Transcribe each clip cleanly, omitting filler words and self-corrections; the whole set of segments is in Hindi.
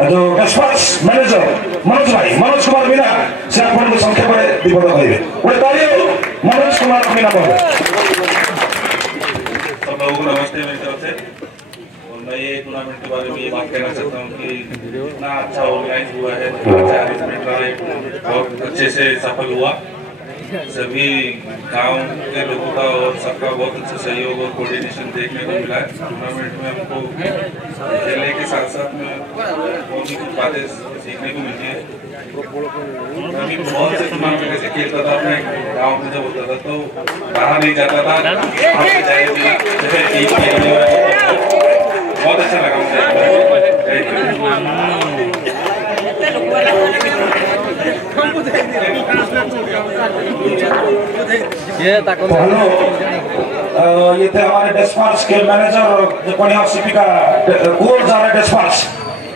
जो डिस्पैच मैनेजर मनोज कुमार मीना से आपको संक्षेप में विपद कहे गोटे ताली मनोज कुमार मीना बोले। सब लोगों को नमस्ते मेरी तरफ से। और मैं ये टूर्नामेंट के बारे में ये बात कहना चाहता हूँ कि इतना अच्छा ऑर्गेनाइज हुआ है, बहुत अच्छे से सफल हुआ। सभी गांव के लोगों का और सबका बहुत अच्छा सहयोग और कोऑर्डिनेशन देखने को मिला है। टूर्नामेंट में हमको खेलने के साथ साथ में बहुत ही कुछ बातें सीखने को मिलती है। अभी बहुत से टूर्नामेंट ऐसे खेलता था अपने गांव में, जब होता था तो बाहर नहीं जाता था, बहुत अच्छा लगा मुझे। ये थे हमारे डिस्पैच के मैनेजर जो कोनिया सीपी का गोल जा रहा डिस्पैच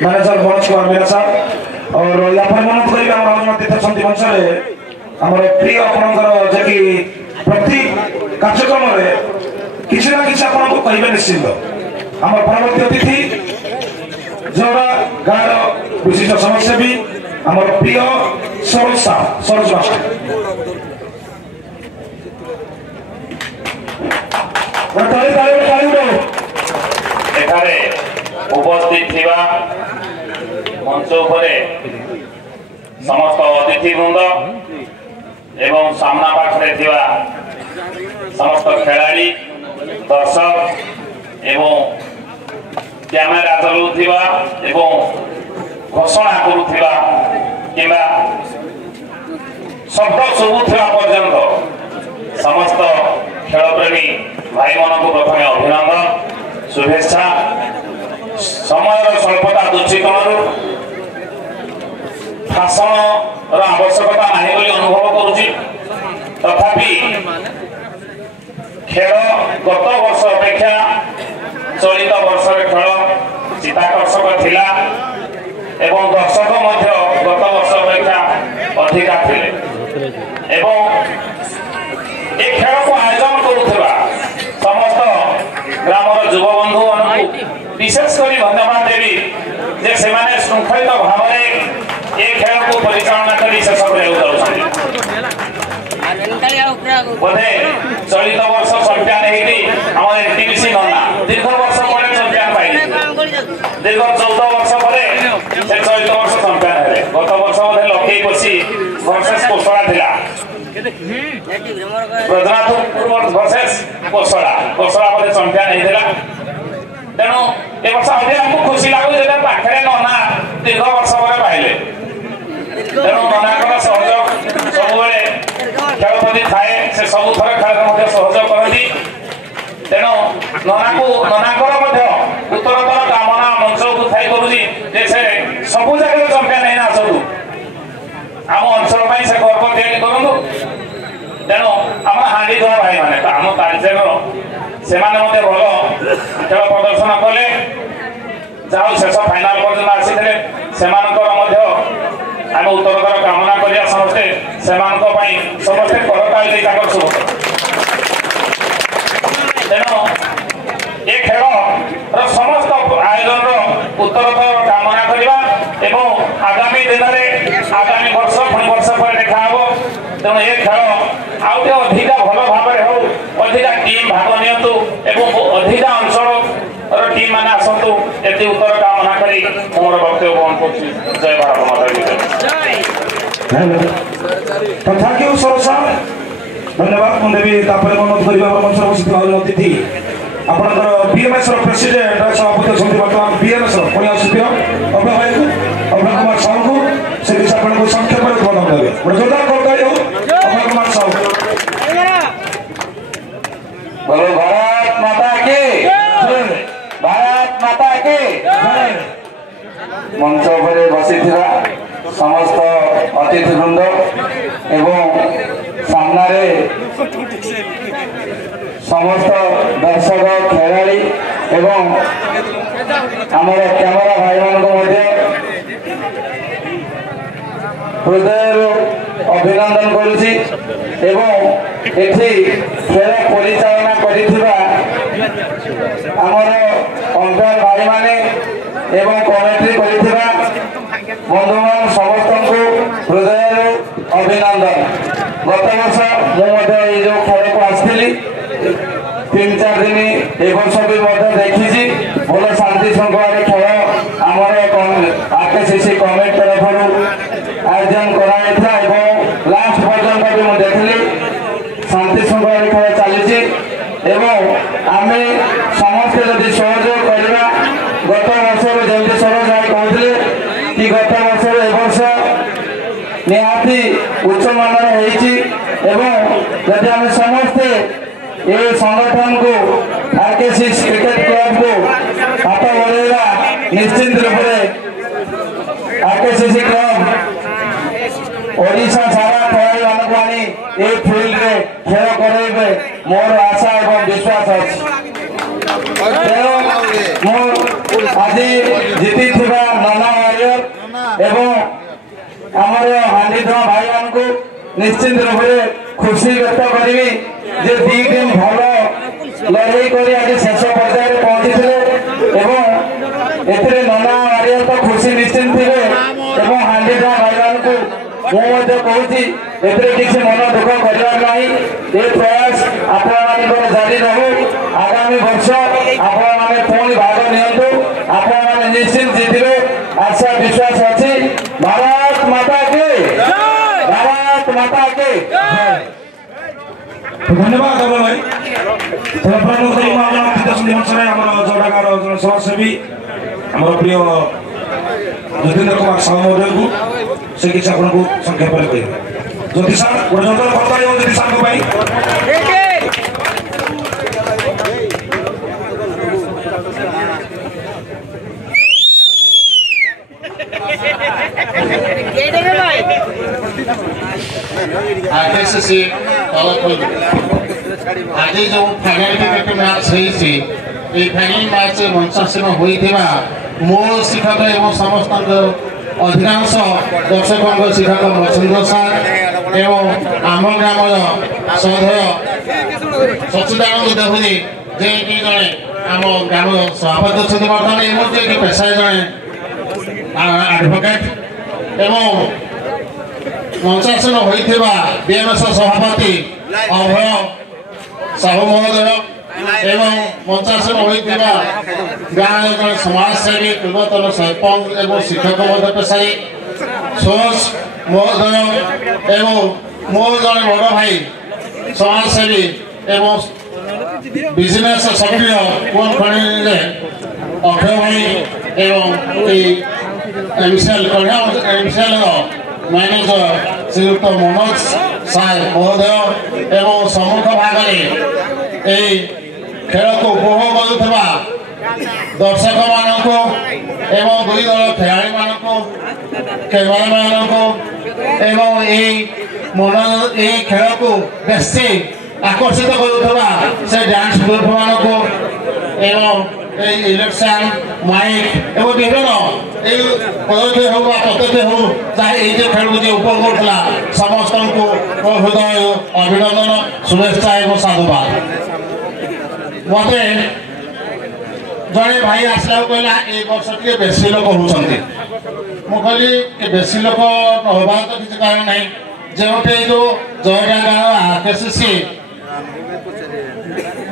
मैनेजर मनोज कुमार मीना साहब। और यहाँ पर मन करी तीर्थ मंच में आम प्रिय आपंकर जे प्रति कार्यक्रम किसी ना कि आपको कहे निश्चिंत। आम परवर्ती अतिथि जोड़ा गाँव विशिष्ट समाजसेवी आम प्रिय सरोज मास्टर एठारे उपस्थित थिबा मंच उपरे समस्त अतिथिवृंद एवं सामना पाखरे थिबा समस्त खेलाड़ी दर्शक एवं कैमेरा चलुथिबा एवं घोषणा करुथिबा किंबा शब्द शुभुथिबा पर्यंत समस्त खेलप्रेमी भाई मन को प्रथम अभिनंदन शुभेच्छा। समय स्वल्पता दृष्टिकोण भाषण आवश्यकता नहीं बोली अनुभव करुची, तथापि खेल गत वर्ष अपेक्षा चलित वर्ष खेल चित्ताकर्षक थिला एवं दर्शक मध्य गत वर्ष अपेक्षा अधिका थिले एवं ए खेल को आयोजन करुवा समस्त ग्रामर युव बंधु मानू विशेषकर धन्यवाद देवी जे से श्रृंखलित भाव में ए खेल को परिचालना कर शेष बोधे चलित वर्ष चैंपियन एनटीपीसी नंदा दीर्घ वर्ष पर चैंपियन पाइले दीर्घ 14 वर्ष पर से चलित वर्ष चैंपियन हेले। गत वर्ष बोधे लखी कोसी वर्सेस कोसड़ा थिला ब्रजनाथपुर वर्सेस कोसड़ा बोधे चैंपियन हेला। तेणु ए वर्ष अधिक हमको खुशी लागू जे पाखरे नना दीर्घ वर्ष पर पाइले। तेणु ननाकर सहयोग सब खेल प्रति थाए से सब थर खेल सहयोग करती। तेणु ननाकर उत्तरतर कामना मंच को थाई करुँगी से सबू जगह चैंपियन है आसतु आम अंचल से गर्व तैयारी करूँ। तेणु आम हांडी धुआ भाई मैंने आम तालचेर से भल खेल प्रदर्शन कले जहाँ शेष फाइनाल पर्यटन आसी आम उत्तरतर कामना करिया समस्ते समस्ते करताली शुभ। तेणु ए खेल समस्त आयोजन उत्तरतर कामना करवा एवं आगामी दिन में आगामी वर्ष पुणी वर्ष पर देखा हम। तेणु ये खेल आउटे अधिका भल भाव हो अधिका टीम भाग नियंतु एवं अधिका अंचल टीम माने आसतु एति उत्तर कामना करी मोर वक्तव्य बंद करछि। जय भारत माता की तथा क्यों सरसा धन्यवाद मुझे भी अनुरोध करवा मंच बसित अतिथि आपंकर बीएमएस प्रेसिडेंट सभापति समिति बर्तमान बीएमएस पुणी शिल्पी अभय कुमार साहू को से विषय आपको संक्षेप में उद्बोधन देवे गोटे जोरदार करताली हो अभय कुमार साहू। बोलो भारत माता की भारत माता की मंच पर बसी समस्त अतिथिवृंद एवं सामने समस्त दर्शक खेलाड़ी एवं आमर कैमेरा भाई मान हृदय अभिनंदन करुछि एवं एठी खेल परिचालना करिथिबा आमर अंपायर भाई माने एवं कमेटी करिथिबा मुझे जो खेल को आसती 3-4 दिन ए वर्ष भी देखी भल शांति श्रृंखला खेल आमर आरकेसीसी कमिटी तरफ आयोजन कराई लास्ट पर्यंत भी मुझे देखली शांति श्रृंखला खेल चली आम समस्ते जदि सहयोग करवा गत वर्ष जमी सरोज भाई कहते कि गत वर्ष ए वर्ष निहाती उच्च मानर जदि आम समस्ते ये संगठन को आरकेसीसी क्रिकेट क्लब को हाथ बढ़ेगा निश्चिंत रूप से आरकेसीसी क्लब ओडिशा सारा खेल मानक आनी ए फील्ड रे खेल कराइबे मोर आशा एवं विश्वास अच्छी आज जीति नाना वारियर एवं आमर हांडीधुआ भाई मान को निश्चिंत रूप से खुशी व्यक्त करी जे 2 दिन भल लड़ाई कर आज शेष पर्यायर पहुंची एवं नाना वारियर तो खुशी निश्चिंत थे एवं हांडीधुआ भाई मान को मुझे कहूँ किसी मन दुख करना ये प्रयास आपण जारी रहू आगामी वर्ष आपने पुणी भाग नियंतु आपने निश्चिंत जीतबे आशा विश्वास अच्छी। भारत माता के भारत माता के धन्यवाद डबल भाई प्रमुख जोड़ागार समाजसेवी आम प्रिय ज्योतिन्द्र कुमार साहू महोदय को से किसी आपको संक्षेप में कह ज्योति सार गोटे जोर भत्ता ज्योति सार आरकेसीसी आज जो फाइनल क्रिकेट मैच होती फाइनल मैच मंचासन होता मूल शिक्षक एवं समस्त अधिकांश दर्शकों शिक्षक मच्छिंद्र सार एवं आम ग्राम सौधय सच्चिदानंद देहुरी जे कि जड़े आम ग्राम सभापति अच्छे बर्तमान ये पेशा जड़े आडभोकेट एवं मंचासन होता बीएमएस सभापति अभय साहू महोदय एवं मंचासन होता गाँव जड़े समाजसेवी पूर्वतन सरपंच एवं शिक्षक पेशारी सोच महोदय एवं मोर जड़े बड़ भाई समाजसेवी एवं बिजनेस सक्रिय कुआखणी अक्षय भाई एवं एमसीएल मैनेजर श्रीयुक्त मनोज साय महोदय एवं सम्मुख भाग में खेल को उपभोग करुवा दर्शक मान एवं 2 दल खेलाड़ी मान कैमरामैन एवं ये खेल को बेसी आकर्षित करुवा से डांस ग्रुप मान एवं इलेक्शन माइक एवं विभिन्न पदक्षेप हो पद्धति हो चाहे ये खेल को उपभोग करा समस्त को हृदय अभिनंदन शुभेच्छा एवं साधुवाद। मत जड़े भाई आसला कहला ए वर्ष टे बेसी लोक होती मुझे बेसी लोक नवा तो किसी कारण ना जो जो जयगाँ आरकेसीसी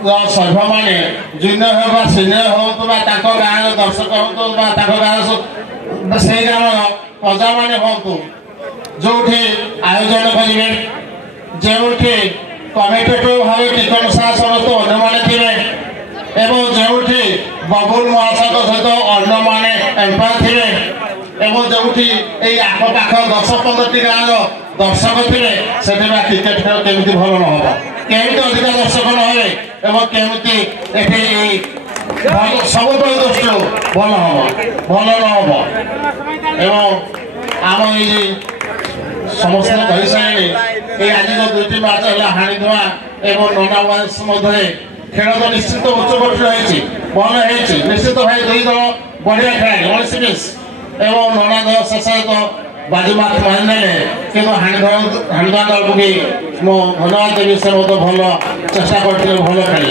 सर्भ मैंने जूनियर हो सिनियर हो गाँव दर्शक हो गाँव से गाँव प्रजा मैंने हूँ जो आयोजन करेंगे जो कमिटेटिव भाव टिकट साह समस्त अन्य एवं जो बबुल महाशय सहित अन्य मैंने एम्पायर थे एवं जो आखपाख 10-15 गाँव दर्शक थे से क्रिकेट खेल केमी भल न हो केमी अधिक दर्शक न हो केमी सब दृष्टि भल हम भल न हम एवं आम ये समस्त कही सारे आज जो 2टी मैच है हाणीधुआ एवं ननावास मध्य खेल तो निश्चित उच्चकोटी रही भल है निश्चित भाई 2 दल बढ़िया खेल 19-20 एवं नना दल शेष तो बाजीमात माने कि हाणीधुआ दल को भी धन्यवाद देवी से बहुत भल चेष्टा करते भल खेल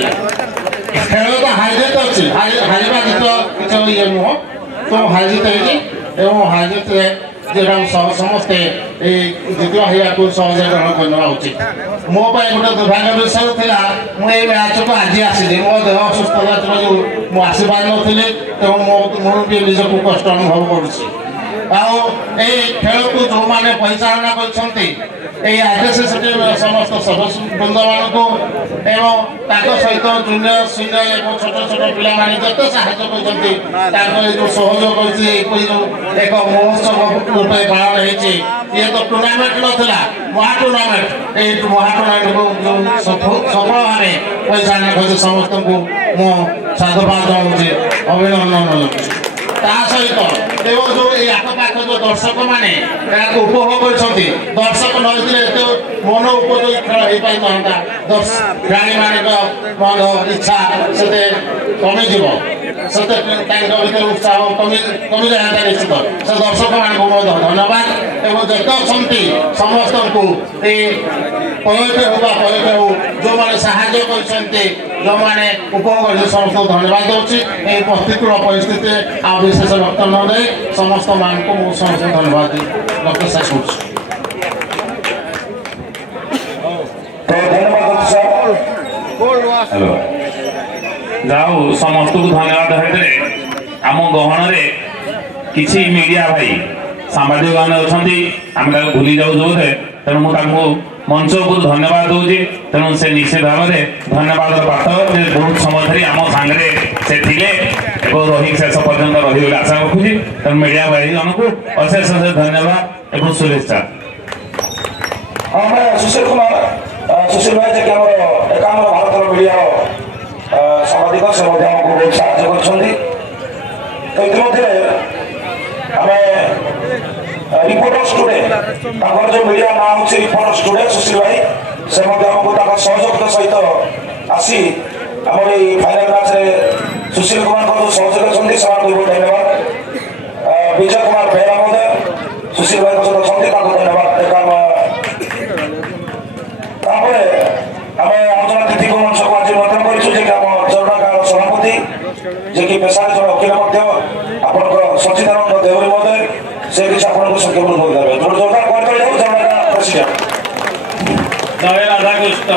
खेल तो हारजित अच्छी हारवा जीत किसी ये नुह तो हारजित एवं हारजित समस्ते जितिवा को सहयोग ग्रहण करना उचित मो गोटे दुर्भाग्य विषय था मुझे मैच को आज आसी मो देह असुस्थता जो मुझे आसपार नी तेणु मुझे निजक कष्ट अनुभव करुँच खेल को जो मैंने परिचालना कर समस्त सदस्य वृंद मान सहित जूनियर सीनियर और छोट छोट पिला जिते साहय जो सहयोग कर एक महोत्सव रूपे पालन ये तो टूर्णामेंट नाला महाटूर्णामेंट ये महाटूर्णामेंट को जो सफल भाव परिचालना कर समस्त को मो साधुवाद जनाऊे अभिनंदन जनाऊँ सहित एवं जो आखपाख जो दर्शक मैंने उपभोग कर दर्शक नई मन उपयोगी खेल हो पाता खेलाड़ी मान इच्छा से कमिज भर उत्साह कमी जाता निश्चित से दर्शक मान धन्यवाद एवं जिते अच्छा समस्त को प्रयोग हो जो मैंने साहाय्य कर जो मैंने उपभोग कर समस्त धन्यवाद दूसरी प्रतिकूल परिस्थिति आ विशेष वक्तव्य न दे समस्त मान को मुझे समस्त धन्यवाद डॉक्टर साहब हेलो जाओ समस्त को धन्यवाद देते आम गहन किसी मीडिया भाई सांबादिक मैंने अच्छा आम भूली जाऊ बोधे तेणु मुझे मंच को धन्यवाद दूसरी तेणु से निश्चित भाव में धन्यवाद पात्र बहुत समय धरी आम सांगे से रही शेष पर्यटन रही आशा रखुच्छी तेणु मीडिया भाई जन को अशेष अशेष धन्यवाद और शुभेच्छा। सुशील कुमार सुशील भाई जी एकाम भारत मीडिया सांबादिक से बहुत साहय कर रिपोर्टर्स टुडे जो मीडिया ना हूँ रिपोर्टर्स टुडे सुशील भाई से सहयोग सहित आसी आम फाइनाल मैच सुशील कुमार को जो सहयोग बहुत धन्यवाद विजय कुमार बेहरा महोदय सुशील भाई सहित अच्छा धन्यवाद आम आलोचना तिथि को मंच को आज निमंत्रण करूँ जरुड़ा गाँव सभापति जे कि पेशार जन वकिल आप सचिदानंद देवरी महोदय से किसी आपको संख्या देवे जोरदार प्रेसिडेंट जय राधा कृष्ण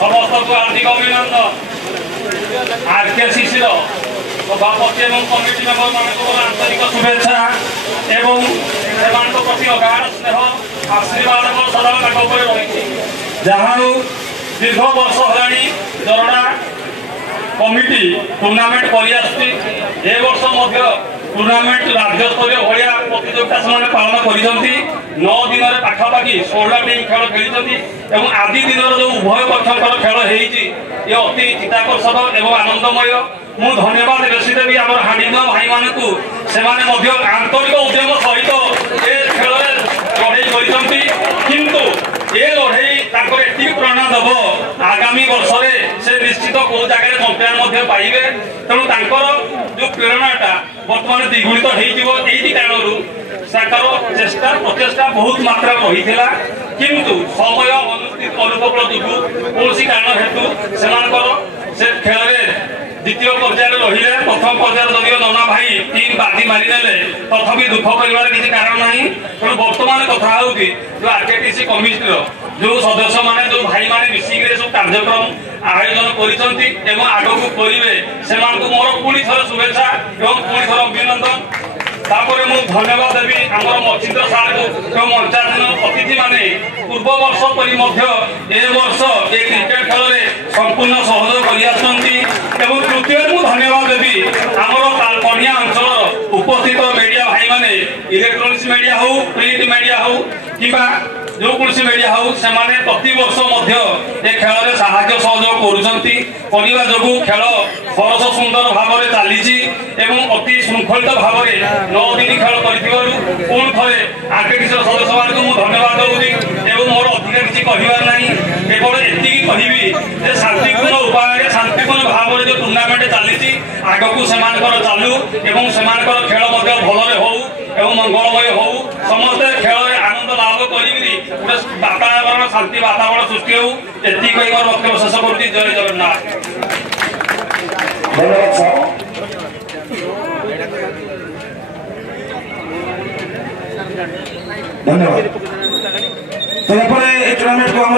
समस्त को हार्दिक अभिनंदन आरकेसीसी सभापति और कमिटी मेम्बर मान आंतरिक शुभेच्छा एवं प्रति अगाध स्नेह आशीर्वाद सदा रही जहाँ दीर्घ वर्ष है जरड़ा कमिटी टूर्णामेंट कर वर्ष टूर्णामेंट राज्य स्तरीय भाया प्रतियोगिता से पालन कर 9 दिन में पाखापाखि 16 टीम खेल खेली आदि दिन जो उभय पक्षर खेल ये अति चित्ताकर्षक एवं आनंदमय मु धन्यवाद बेसी देवी आम हांडीन भाई मान आंतरिक उद्यम सहित ए खेल लड़े किंतु ये लड़े प्रेरणा दब आगामी वर्ष से निश्चित कौ जगह चंपियन पाइबे तेणु जो प्रेरणाटा बर्तमान द्विगुणित होती कारण चेष्टा प्रचेषा बहुत मात्रा रही किंतु समय अनुकूल जो कौन कारण हेतु से खेल द्वितीय पर्यायर रही प्रथम पर्यायर जदिव नना भाई 3 बाजी मारिदे तथापि दुख कर किसी कारण ना तेणु बर्तमान कथा हो जो आरकेटीसी कमिटी जो सदस्य माने जो भाई माने मिसिक सब कार्यक्रम आयोजन कर आग को करेंगे से मोर पुणी थर शुभेच्छा और पुणी थर अभिनंदन तापर मु धन्यवाद देवी आमर मचिंद्र सार को मंचाधीन अतिथि माने पूर्व वर्ष परी वर्ष ए क्रिकेट खेल में संपूर्ण सहयोग कर तृतीय मु धन्यवाद देवी आमर कन्या अंचल उपस्थित मीडिया भाई माने इलेक्ट्रोनिक्स मीडिया हो प्रिंट मीडिया हो कि जो कौन मीडिया हो से प्रति वर्ष खेल में साहाय्य सहयोग करने जो खेल सरस सुंदर भाव में चली अति श्रृंखलित भाव में 9 दिन खेल कर थे आरकेटीसी सदस्य मान को धन्यवाद दूसरी मोर अधिक किसी कहबार ना केवल एति कह शांतिपूर्ण उपाय शांतिपूर्ण भाव में जो टूर्णामेंट चली आग को चालू एवं से खेल भल हो मंगलमय हो समस्ते खेल आनंद लाभ कर वातावरण शांति वातावरण सृष्टि हो एति वक्तव्य शेष कर जय जगन्नाथ। धन्यवाद धन्यवाद। तो ये टूर्नामेंट को आम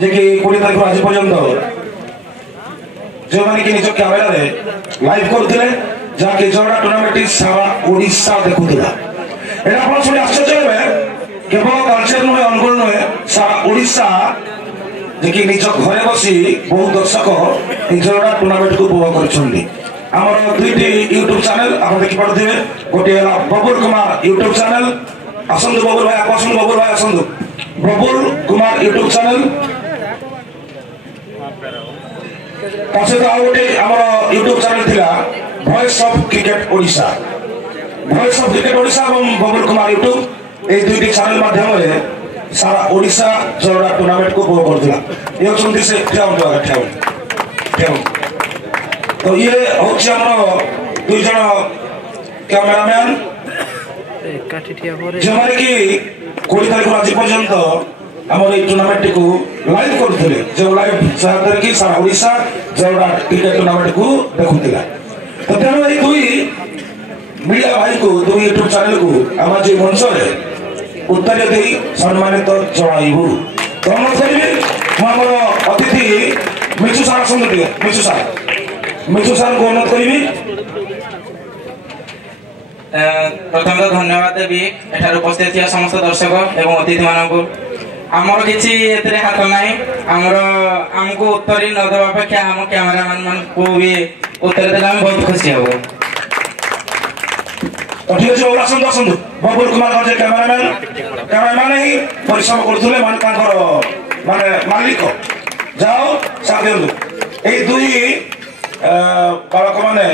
जे कि 20 तारीख आज पर्यंत जो मैंने कि निज कैमेरा लाइव करते जहाँकि जोड़ा टूर्नामेंट सारा ओडिशा देखुला एटा आप शुणी आश्चर्य हे केवल कल्चर नुहे अनुकूल नुहे सारा ओडिशा जे कि निज घरे बसी बहुत दर्शक जोड़ा टूर्नामेंट को उपभोग कर आमर दुईटी यूट्यूब चैनल आप देखिपे गोटे बबुल कुमार यूट्यूब चैनल आसतु बबुल भाई आप आसतु बबुल भाई आसतु बबुल कुमार यूट्यूब चैनल सहित आउ गोटे आमर यूट्यूब चैनल थिला वॉइस ऑफ क्रिकेट ओडिशा और बबुल कुमार यूट्यूब ये दुईटी चैनल माध्यम सारा ओडिशा जोड़ा टूर्नामेंट को उपभोग करथिला ये होचंती से ठेव तो ये होची हमरो दुई जण कैमरामैन जो मारे कि 20 तारीख आज पर्यंत हमर এই टूर्नामेंट को लाइव करथिले जो लाइव सहायता की सारा ओडिशा जोड़ा क्रिकेट टूर्नामेंट को देखुतिला तो तेनो এই দুই मीडिया भाई को दुई यूट्यूब चैनल को आमा जे मंच रे उत्तर दे सम्मानित जणाइबु तो हम कहिबे हमर अतिथि मिचु सार संगति मिचु सार को अनुरोध करी प्रथम तो धन्यवाद देवी एठार उपस्थित थिया समस्त दर्शक एवं अतिथि मानक आमर किसी एतरे हाथ नाही आमर हमको उत्तर न देवा अपेक्षा हम कैमरामैन मान को भी उत्तर देला हम बहुत खुशी हबो तो ठीक है आसतु बबुल कुमार जे कैमरामैन ही परिश्रम करथुले मान तांकर माने मालिक जाओ साथ देंदु ए दुई बालक मैंने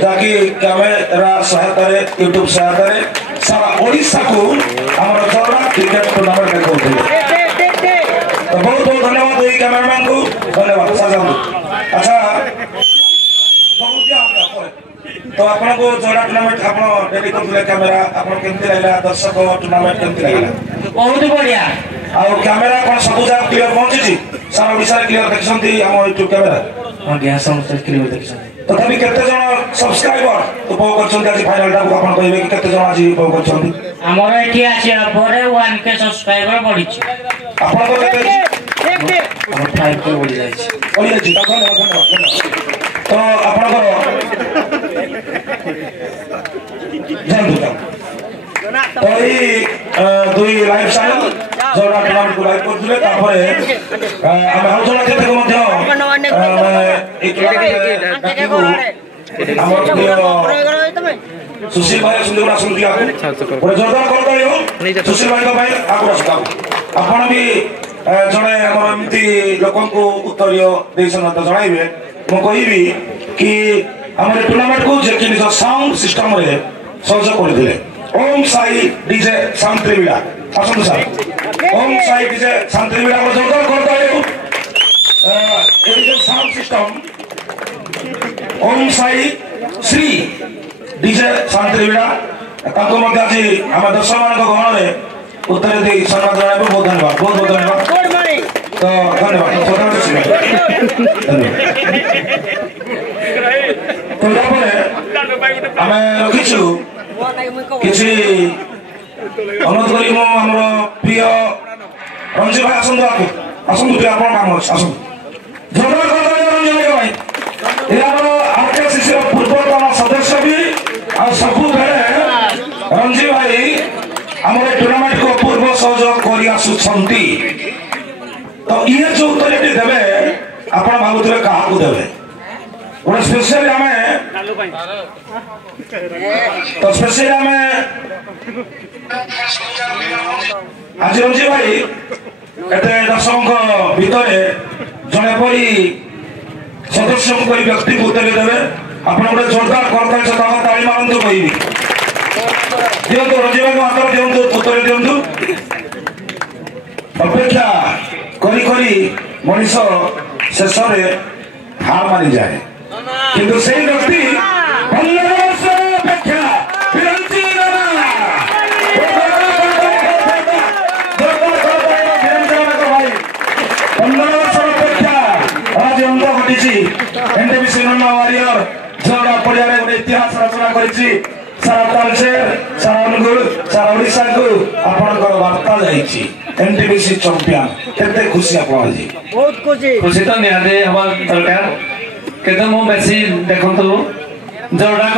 जहाँकि कैमेरा सहायता यूट्यूब सहायता सारा ओडिशा को आम जोड़ा क्रिकेट टूर्नामेंट देखते तो बहुत बहुत धन्यवाद ये कैमरामैन को धन्यवाद अच्छा तो आपन को जोड़ा टूर्नामेंट आप डेली करते कैमेरा आप दर्शक टूर्नामेंट केमती लगे बहुत बढ़िया आउ कैमेरा कौन सब जगह क्लियर पहुंची सारा ओडिशा क्लियर देखते आम यूट्यूब कैमेरा आज्ञा समस्त क्लियर देखछन तथापि केते जण सब्सक्राइबर उपभोग करछन आज फाइनल टा आपण कहबे कि केते जण आज उपभोग करछन हमर एठी आसी परे 1k सब्सक्राइबर बढ़िछ आपण को केते हमर 5k बढ़ि जाइछ धन्यवाद तो आपण को तो ये दुई लाइव चैनल जोड़ा टूर्नामेंट को लाइव करथुले तापरे हम आउ जण केते को मध्य सुशील भाई सुंदर सुंदर जोरदार कर दियो सुशील भाई भाई आगु आसता आपण भी जणे हमर एमती लोकन को उत्तरीय देसन त जणाइबे मो कहिबी कि हमर टूर्नामेंट को जे कि निज साउंड सिस्टम रे सहयोग कर दिले ओम साई डीजे शांतिविड़ा आसतु सर ओम साई डीजे शांतिविड़ा को जोरदार कर दियो ये जो साउंड सिस्टम ओम साई श्री डीजे शांतिविड़ा ताको मध्य आज आम दर्शक मान गहन में उत्तर दे सम्मान जनाइबो बहुत धन्यवाद तो धन्यवाद तो आम रखीचु किसी अनुरोध करी आमर प्रिय रंजी भाई आसतु आसतु प्रिय आप काम आसतु जोरदार रंजी भाई ये आरकेसीसी पूर्वतन सदस्य भी सबु बेले रंजी भाई आम टूर्नामेंट को पूर्व सहयोग कर तो ये जो उत्तर देवे आप भावुवे क्या देवे गोटे स्पेशली आम तो स्पेशली आम आज रंजी भाई एते दर्शक भितर जड़े परी सदस्य व्यक्ति को उत्तर देवे आप जोरदार करता ताली मारतु कह दिंतु रंजी भाई हाथ दिंतु उत्तर दिंतु अपेक्षा करी करी मनीष शेष हार मानी जाए किंतु से व्यक्ति 15 वर्ष अपेक्षा आज अंत घटी एनटीपीसी वारियर जोड़ा पड़िया गोटे इतिहास रचना कर सारा तालचेर सारा अनुगुल सारा ओडिशा को आपनकर वार्ता जाइछि एनटीपीसी चैंपियन केते खुशी आपण जी बहुत खुशी तो निहाते हवा दरकार केते मो बेसी देखंतु जोड़ा